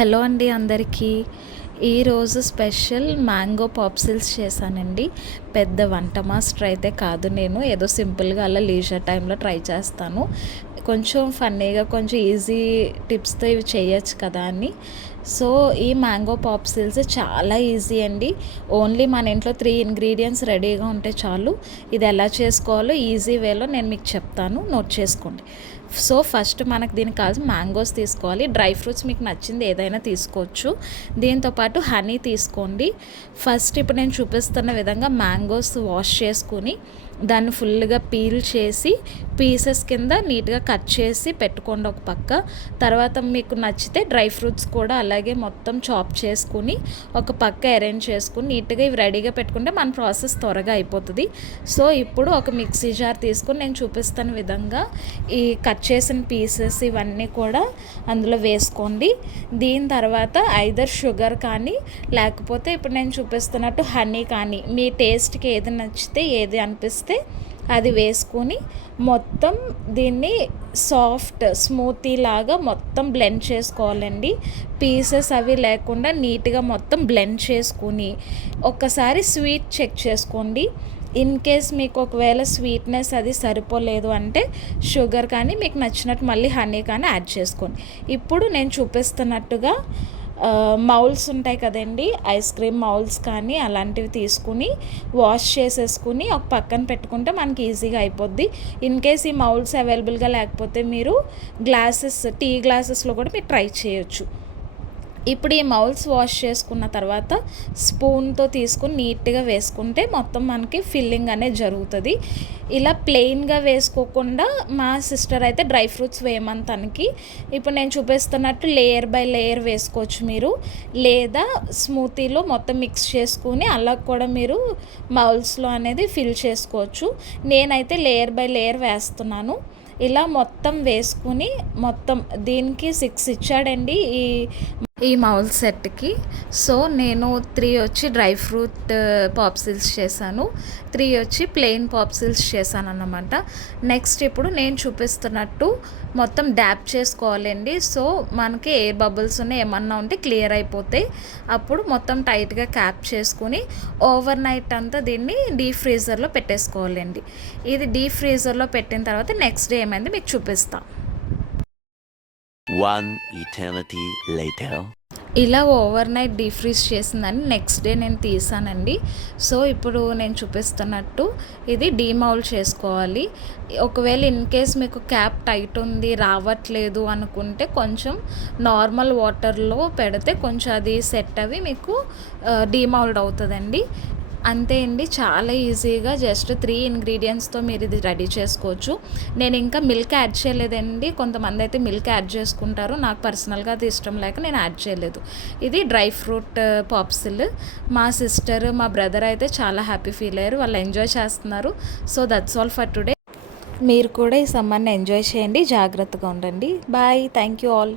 Hello అండి అందరికీ. ఈరోజు స్పెషల్ మ్యాంగో పాప్సిల్స్ చేశానండి. పెద్ద వంట మాస్టర్ అయితే కాదు నేను. ఏదో సింపుల్గా అలా లీజర్ టైంలో ట్రై చేస్తాను. కొంచెం ఫన్నీగా కొంచెం ఈజీ టిప్స్తో ఇవి చేయొచ్చు కదా అని. సో ఈ మ్యాంగో పాప్సిల్స్ చాలా ఈజీ అండి. ఓన్లీ మన ఇంట్లో 3 ఇంగ్రీడియంట్స్ రెడీగా ఉంటే చాలు. ఇది ఎలా చేసుకోవాలో ఈజీ వేలో నేను మీకు చెప్తాను, నోట్ చేసుకోండి. సో ఫస్ట్ మనకు దీనికి కావాల్సిన మ్యాంగోస్ తీసుకోవాలి. డ్రై ఫ్రూట్స్ మీకు నచ్చింది ఏదైనా తీసుకోవచ్చు. దీంతోపాటు హనీ తీసుకోండి. ఫస్ట్ ఇప్పుడు నేను చూపిస్తున్న విధంగా మ్యాంగోస్ వాష్ చేసుకుని దాన్ని ఫుల్గా పీల్ చేసి పీసెస్ కింద నీట్గా కట్ చేసి పెట్టుకోండి ఒక పక్క. తర్వాత మీకు నచ్చితే డ్రై ఫ్రూట్స్ కూడా అలాగే మొత్తం చాప్ చేసుకుని ఒక పక్క అరేంజ్ చేసుకుని నీట్గా ఇవి రెడీగా పెట్టుకుంటే మన ప్రాసెస్ త్వరగా అయిపోతుంది. సో ఇప్పుడు ఒక మిక్సీ జార్ తీసుకుని నేను చూపిస్తున్న విధంగా ఈ కట్ చేసిన పీసెస్ ఇవన్నీ కూడా అందులో వేసుకోండి. దీని తర్వాత ఐదర్ షుగర్ కానీ లేకపోతే ఇప్పుడు నేను చూపిస్తున్నట్టు హనీ కానీ మీ టేస్ట్కి ఏది నచ్చితే ఏది అనిపిస్తే అది వేసుకొని మొత్తం దీన్ని సాఫ్ట్ స్మూతీ లాగా మొత్తం బ్లెండ్ చేసుకోవాలండి. పీసెస్ అవి లేకుండా నీట్గా మొత్తం బ్లెండ్ చేసుకుని ఒక్కసారి స్వీట్ చెక్ చేసుకోండి. ఇన్ కేస్ మీకు ఒకవేళ స్వీట్నెస్ అది సరిపోలేదు అంటే షుగర్ కానీ మీకు నచ్చినట్టు మళ్ళీ హనీ కానీ యాడ్ చేసుకోండి. ఇప్పుడు నేను చూపిస్తున్నట్టుగా మౌల్స్ ఉంటాయి కదండి, ఐస్ క్రీమ్ మౌల్స్ కానీ అలాంటివి తీసుకుని వాష్ చేసేసుకుని ఒక పక్కన పెట్టుకుంటే మనకి ఈజీగా అయిపోద్ది. ఇన్ కేస్ ఈ మౌల్స్ అవైలబుల్గా లేకపోతే మీరు టీ గ్లాసెస్లో కూడా మీరు ట్రై చేయొచ్చు. ఇప్పుడు ఈ మౌల్స్ వాష్ చేసుకున్న తర్వాత స్పూన్తో తీసుకుని నీట్గా వేసుకుంటే మొత్తం మనకి ఫిల్లింగ్ అనేది జరుగుతుంది. ఇలా ప్లెయిన్గా వేసుకోకుండా మా సిస్టర్ అయితే డ్రై ఫ్రూట్స్ వేయమని తనకి. ఇప్పుడు నేను చూపిస్తున్నట్టు లేయర్ బై లేయర్ వేసుకోవచ్చు మీరు, లేదా స్మూతీలో మొత్తం మిక్స్ చేసుకుని అలా కూడా మీరు మౌల్స్లో అనేది ఫిల్ చేసుకోవచ్చు. నేనైతే లేయర్ బై లేయర్ వేస్తున్నాను. ఇలా మొత్తం వేసుకుని మొత్తం దీనికి 6 ఇచ్చాడండి ఈ మౌల్ సెట్కి. సో నేను 3 వచ్చి డ్రై ఫ్రూట్ పాప్సిల్స్ చేశాను, 3 వచ్చి ప్లెయిన్ పాప్సిల్స్ చేశాను అన్నమాట. నెక్స్ట్ ఇప్పుడు నేను చూపిస్తున్నట్టు మొత్తం డ్యాప్ చేసుకోవాలండి. సో మనకి ఎయిర్ బబుల్స్ ఉన్నాయి ఏమన్నా ఉంటే క్లియర్ అయిపోతాయి. అప్పుడు మొత్తం టైట్గా క్యాప్ చేసుకుని ఓవర్ నైట్ అంతా దీన్ని డీప్ ఫ్రీజర్లో పెట్టేసుకోవాలండి. ఇది డీప్ ఫ్రీజర్లో పెట్టిన తర్వాత నెక్స్ట్ డే ఏమైంది మీకు చూపిస్తాను. One eternity later. ఇలా ఓవర్ నైట్ డీఫ్రీజ్ చేసిందని నెక్స్ట్ డే నేను తీసానండి. సో ఇప్పుడు నేను చూపిస్తున్నట్టు ఇది డీమౌల్ చేసుకోవాలి. ఒకవేళ ఇన్ కేస్ మీకు క్యాప్ టైట్ ఉంది రావట్లేదు అనుకుంటే కొంచెం నార్మల్ వాటర్లో పెడితే కొంచెం అది సెట్ అవి మీకు డీమౌల్డ్ అవుతుందండి. అంతే అండి, చాలా ఈజీగా జస్ట్ 3 ఇంగ్రీడియంట్స్తో మీరు ఇది రెడీ చేసుకోవచ్చు. నేను ఇంకా మిల్క్ యాడ్ చేయలేదండి. కొంతమంది అయితే మిల్క్ యాడ్ చేసుకుంటారు, నాకు పర్సనల్గా అది ఇష్టం లేక నేను యాడ్ చేయలేదు. ఇది డ్రై ఫ్రూట్ పాప్సిల్. మా సిస్టర్ మా బ్రదర్ అయితే చాలా హ్యాపీ ఫీల్ అయ్యారు, వాళ్ళు ఎంజాయ్ చేస్తున్నారు. So that's all for today. మీరు కూడా ఈ సమ్మర్ని ఎంజాయ్ చేయండి, జాగ్రత్తగా ఉండండి. Bye, thank you all.